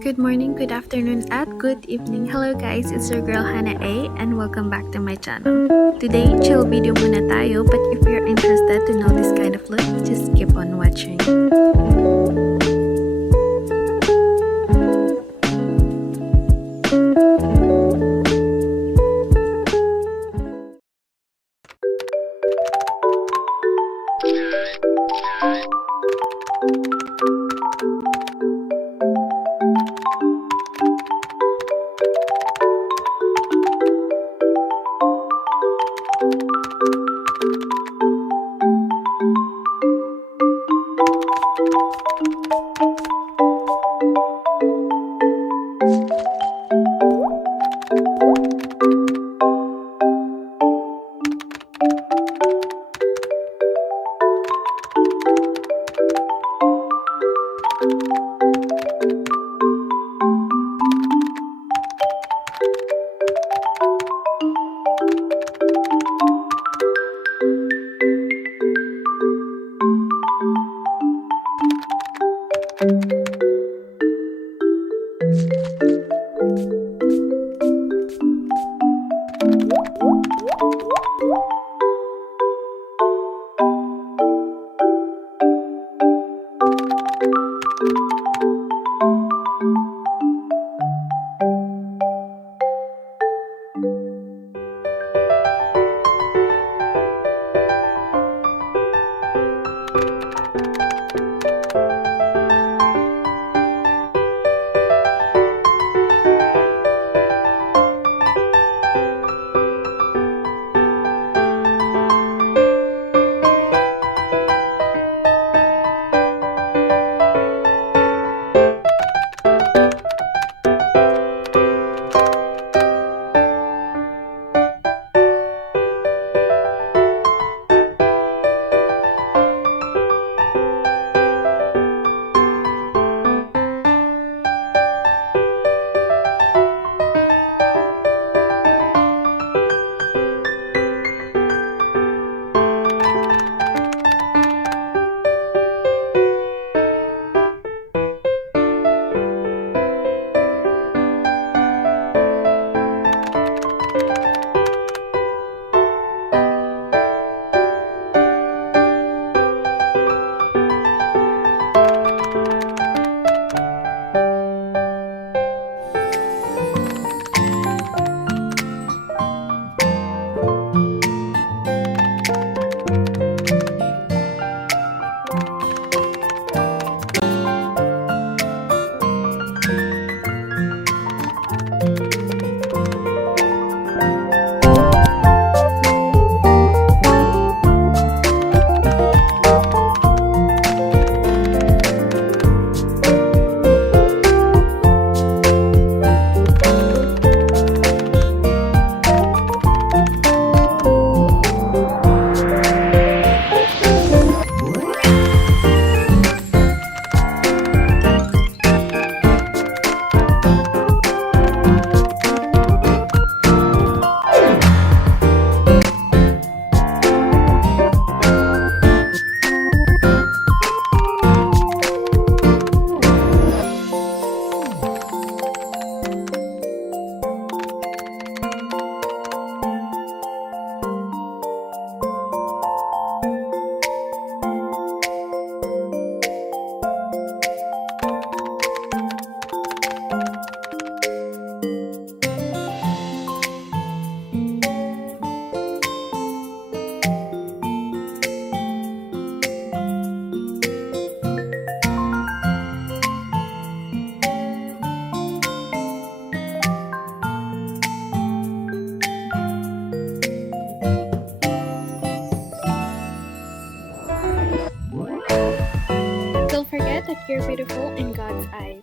Good morning, good afternoon, at good evening. Hello guys, it's your girl Hannah A and welcome back to my channel. Today, chill video muna tayo, but if you're interested to know this kind of look, just keep on watching. Don't forget that you're beautiful in God's eyes.